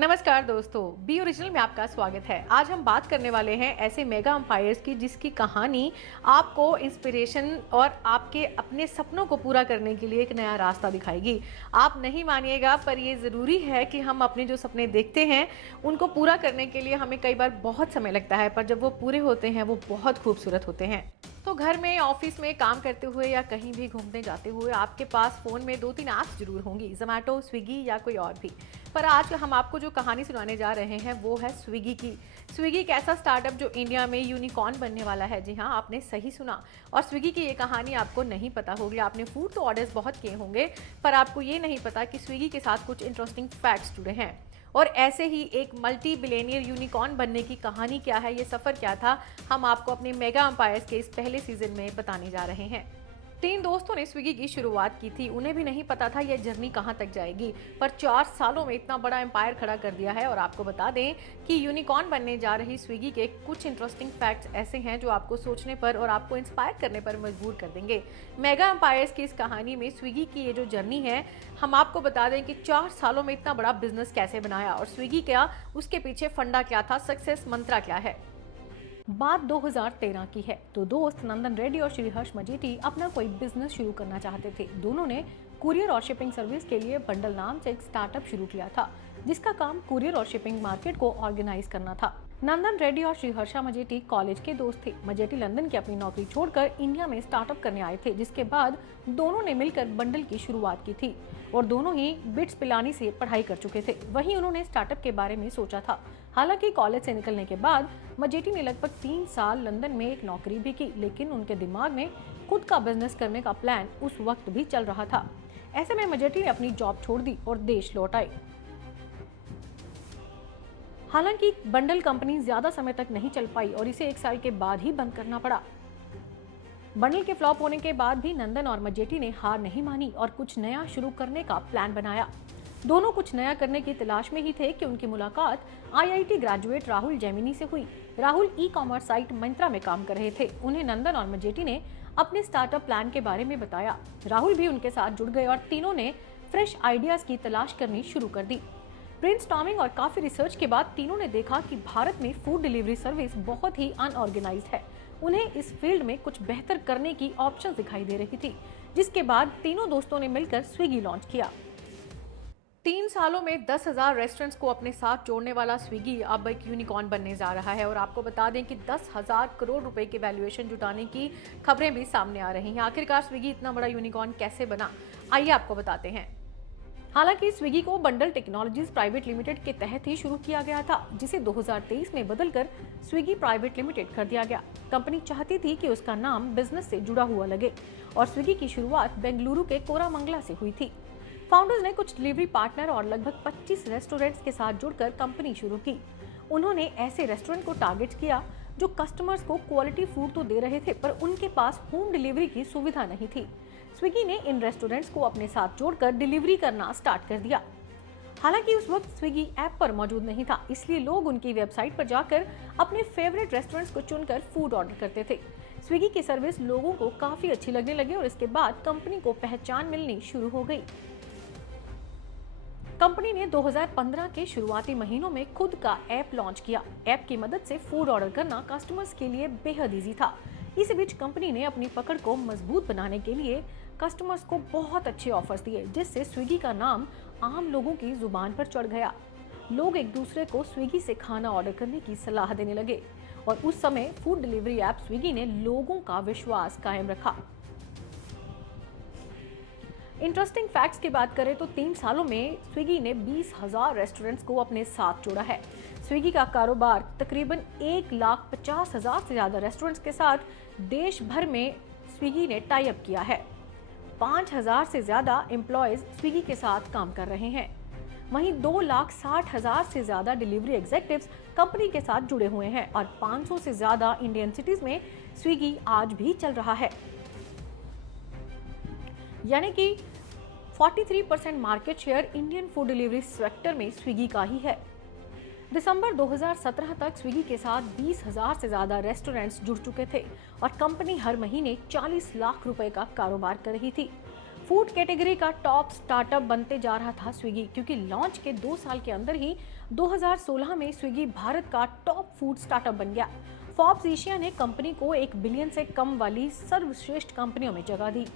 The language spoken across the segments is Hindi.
नमस्कार दोस्तों, बी ओरिजिनल में आपका स्वागत है। आज हम बात करने वाले हैं ऐसे मेगा एम्पायर्स की जिसकी कहानी आपको इंस्पिरेशन और आपके अपने सपनों को पूरा करने के लिए एक नया रास्ता दिखाएगी। आप नहीं मानिएगा, पर ये ज़रूरी है कि हम अपने जो सपने देखते हैं उनको पूरा करने के लिए हमें कई बार बहुत समय लगता है, पर जब वो पूरे होते हैं वो बहुत खूबसूरत होते हैं। तो घर में, ऑफिस में काम करते हुए या कहीं भी घूमने जाते हुए आपके पास फ़ोन में 2-3 ऐप्स ज़रूर होंगी, ज़ोमैटो, स्विगी या कोई और भी। पर आज हम आपको जो कहानी सुनाने जा रहे हैं वो है स्विगी की। स्विगी एक ऐसा स्टार्टअप जो इंडिया में यूनिकॉर्न बनने वाला है। जी हाँ, आपने सही सुना। और स्विगी की ये कहानी आपको नहीं पता होगी। आपने फूड तो ऑर्डर्स बहुत किए होंगे, पर आपको ये नहीं पता कि स्विगी के साथ कुछ इंटरेस्टिंग फैक्ट्स जुड़े हैं। और ऐसे ही एक मल्टी बिलियनियर यूनिकॉर्न बनने की कहानी क्या है, ये सफ़र क्या था, हम आपको अपने मेगा एम्पायर्स के इस पहले सीजन में बताने जा रहे हैं। 3 दोस्तों ने स्विगी की शुरुआत की थी। उन्हें भी नहीं पता था यह जर्नी कहां तक जाएगी, पर 4 सालों में इतना बड़ा एम्पायर खड़ा कर दिया है। और आपको बता दें कि यूनिकॉर्न बनने जा रही स्विगी के कुछ इंटरेस्टिंग फैक्ट्स ऐसे हैं जो आपको सोचने पर और आपको इंस्पायर करने पर मजबूर कर देंगे। मेगा एम्पायर्स की इस कहानी में स्विगी की ये जो जर्नी है, हम आपको बता दें कि 4 सालों में इतना बड़ा बिजनेस कैसे बनाया और स्विगी क्या, उसके पीछे फंडा क्या था, सक्सेस मंत्रा क्या है। बात 2013 की है तो दोस्त नंदन रेड्डी और श्रीहर्ष मजीठी अपना कोई बिजनेस शुरू करना चाहते थे। दोनों ने कुरियर और शिपिंग सर्विस के लिए बंडल नाम से एक स्टार्टअप शुरू किया था, जिसका काम कुरियर और शिपिंग मार्केट को ऑर्गेनाइज करना था। नंदन रेड्डी और श्रीहर्षा मजेठी कॉलेज के दोस्त थे। मजेठी लंदन की अपनी नौकरी छोड़कर इंडिया में स्टार्टअप करने आए थे, जिसके बाद दोनों ने मिलकर बंडल की शुरुआत की थी और दोनों ही बिट्स पिलानी से पढ़ाई कर चुके थे। वहीं उन्होंने स्टार्टअप के बारे में सोचा था। हालांकि कॉलेज से निकलने के बाद मजेठी ने लगभग 3 साल लंदन में एक नौकरी भी की, लेकिन उनके दिमाग में खुद का बिजनेस करने का प्लान उस वक्त भी चल रहा था। ऐसे में मजेठी ने अपनी जॉब छोड़ दी और देश लौट आए। हालांकि बंडल कंपनी ज्यादा समय तक नहीं चल पाई और इसे 1 साल के बाद ही बंद करना पड़ा। बंडल के फ्लॉप होने के बाद भी नंदन और मजेठी ने हार नहीं मानी और कुछ नया शुरू करने का प्लान बनाया। दोनों कुछ नया करने की तलाश में ही थे कि उनकी मुलाकात आईआईटी ग्रेजुएट राहुल जैमिनी से हुई। राहुल ई-कॉमर्स साइट मंत्रा में काम कर रहे थे। उन्हें नंदन और मजेठी ने अपने स्टार्टअप प्लान के बारे में बताया। राहुल भी उनके साथ जुड़ गए और तीनों ने फ्रेश आइडियाज की तलाश करनी शुरू कर दी। ब्रेनस्टॉर्मिंग और काफी रिसर्च के बाद तीनों ने देखा कि भारत में फूड डिलीवरी सर्विस बहुत ही अनऑर्गेनाइज्ड है। उन्हें इस फील्ड में कुछ बेहतर करने की ऑप्शन दिखाई दे रही थी, जिसके बाद तीनों दोस्तों ने मिलकर स्विगी लॉन्च किया। 3 सालों में 10,000 रेस्टोरेंट्स को अपने साथ जोड़ने वाला स्विगी अब एक यूनिकॉर्न बनने जा रहा है। और आपको बता दें कि 10,000 करोड़ रुपए के वैल्यूएशन जुटाने की खबरें भी सामने आ रही हैं। आखिरकार स्विगी इतना बड़ा यूनिकॉर्न कैसे बना, आइए आपको बताते हैं। हालांकि स्विगी को बंडल टेक्नोलॉजीज प्राइवेट लिमिटेड के तहत ही शुरू किया गया था, जिसे 2023 में बदलकर स्विगी प्राइवेट लिमिटेड कर दिया गया। कंपनी चाहती थी कि उसका नाम बिजनेस से जुड़ा हुआ लगे और स्विगी की शुरुआत बेंगलुरु के कोरामंगला से हुई थी। फाउंडर्स ने कुछ डिलीवरी पार्टनर और लगभग 25 रेस्टोरेंट्स के साथ जुड़कर कंपनी शुरू की। उन्होंने ऐसे रेस्टोरेंट को टारगेट किया जो कस्टमर्स को क्वालिटी फूड तो दे रहे थे, पर उनके पास होम डिलीवरी की सुविधा नहीं थी। स्विगी ने इन रेस्टोरेंट्स को अपने साथ जोड़कर डिलीवरी करना स्टार्ट कर दिया। हालांकि उस वक्त स्विगी ऐप पर मौजूद नहीं था, इसलिए लोग उनकी वेबसाइट पर जाकर अपने फेवरेट रेस्टोरेंट्स को चुनकर फूड ऑर्डर करते थे। स्विगी की सर्विस लोगों को काफी अच्छी लगने लगी और इसके बाद कंपनी को पहचान मिलनी शुरू हो गई। कंपनी ने 2015 के शुरुआती महीनों में खुद का ऐप लॉन्च किया। ऐप की मदद से फूड ऑर्डर करना कस्टमर्स के लिए बेहद इजी था। इसी बीच कंपनी ने अपनी पकड़ को मजबूत बनाने के लिए कस्टमर्स को बहुत अच्छे ऑफर्स दिए, जिससे स्विगी का नाम आम लोगों की जुबान पर चढ़ गया। लोग एक दूसरे को स्विगी से खाना ऑर्डर करने की सलाह देने लगे और उस समय फूड डिलीवरी ऐप स्विगी ने लोगों का विश्वास कायम रखा। इंटरेस्टिंग फैक्ट्स की बात करें तो 3 सालों में स्विगी ने 20,000 रेस्टोरेंट्स को अपने साथ जोड़ा है। स्विगी का कारोबार तकरीबन 1,50,000 से ज्यादा रेस्टोरेंट्स के साथ देश भर में स्विगी ने टाई अप किया है। 5,000 से ज्यादा एम्प्लॉयज स्विगी के साथ काम कर रहे हैं। वहीं 2,60,000 से ज्यादा डिलीवरी एग्जीक्यूटिव्स कंपनी के साथ जुड़े हुए हैं और 500 से ज्यादा इंडियन सिटीज में स्विगी आज भी चल रहा है। यानी कि 43% market share Indian food delivery sector में स्विगी का ही है। दिसंबर 2017 तक स्विगी के साथ 20,000 से ज्यादा रेस्टोरेंट्स जुड़ चुके थे और कंपनी हर महीने 40 लाख रुपए का कारोबार कर रही थी। फूड कैटेगरी का टॉप स्टार्टअप बनते जा रहा था स्विगी, क्योंकि लॉन्च के 2 साल के अंदर ही 2016 में स्विगी भारत का टॉप फूड स्टार्टअप बन गया। फोर्ब्स एशिया ने कंपनी को 1 बिलियन से कम वाली सर्वश्रेष्ठ कंपनियों में जगह दी।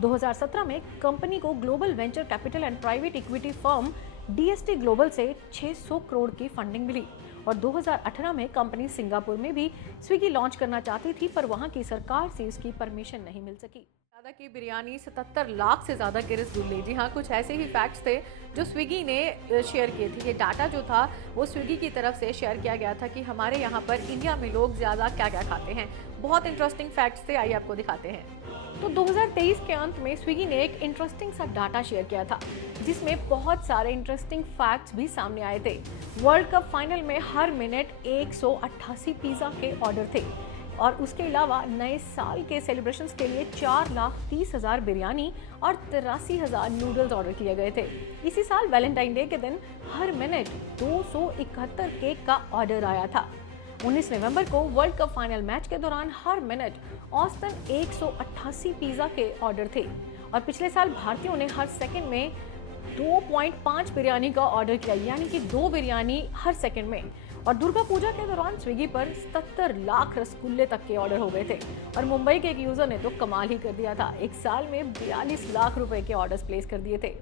2017 में कंपनी को global venture capital and private equity firm DST global से 600 करोड़ की फंडिंग मिली और 2018 में कंपनी सिंगापुर में भी स्विगी लॉन्च करना चाहती थी, पर वहां की सरकार से इसकी परमिशन नहीं मिल सकी। ज़्यादा की बिरयानी 77 लाख से ज़्यादा के रसगुल्ले, जी हाँ, कुछ ऐसे ही फैक्ट्स थे जो स्विगी ने शेयर किए थे। ये डाटा जो था वो स्विगी की तरफ से शेयर किया गया था कि हमारे यहाँ पर इंडिया में लोग ज़्यादा क्या क्या खाते हैं। बहुत इंटरेस्टिंग फैक्ट्स थे, आइए आपको दिखाते हैं। तो 2023 के अंत में स्विगी ने एक इंटरेस्टिंग सा डाटा शेयर किया था, जिसमें बहुत सारे इंटरेस्टिंग फैक्ट्स भी सामने आए थे। वर्ल्ड कप फाइनल में हर मिनट 188 पिज़्ज़ा के ऑर्डर थे और उसके अलावा नए साल के सेलिब्रेशंस के लिए 4,30,000 बिरयानी और 83,000 नूडल्स ऑर्डर किए गए थे। इसी साल वैलेंटाइन डे के दिन हर मिनट 271 केक का ऑर्डर आया था। 19 नवंबर को वर्ल्ड कप फाइनल मैच के दौरान हर मिनट औसतन 188 पिज़्ज़ा के ऑर्डर थे और पिछले साल भारतीयों ने हर सेकंड में 2.5 बिरयानी का ऑर्डर किया, यानी कि 2 बिरयानी हर सेकंड में। और दुर्गा पूजा के दौरान स्विगी पर 77 लाख रसगुल्ले तक के ऑर्डर हो गए थे और मुंबई के एक यूजर ने तो कमाल ही कर दिया था, एक साल में 42 लाख रुपए के ऑर्डर्स प्लेस कर दिए थे।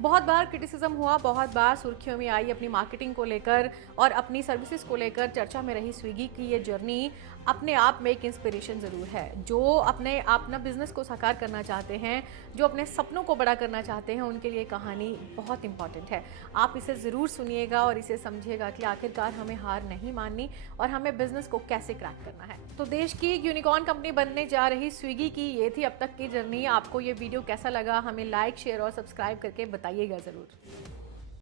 बहुत बार क्रिटिसिज्म हुआ, बहुत बार सुर्खियों में आई अपनी मार्केटिंग को लेकर और अपनी सर्विसेज को लेकर चर्चा में रही स्विगी की ये जर्नी अपने आप में एक इंस्पिरेशन ज़रूर है। जो अपना बिजनेस को साकार करना चाहते हैं, जो अपने सपनों को बड़ा करना चाहते हैं, उनके लिए कहानी बहुत इंपॉर्टेंट है। आप इसे ज़रूर सुनिएगा और इसे समझिएगा कि आखिरकार हमें हार नहीं माननी और हमें बिजनेस को कैसे क्रैक करना है। तो देश की एक यूनिकॉर्न कंपनी बनने जा रही स्विगी की ये थी अब तक की जर्नी। आपको ये वीडियो कैसा लगा, हमें लाइक, शेयर और सब्सक्राइब करके बताइएगा ज़रूर।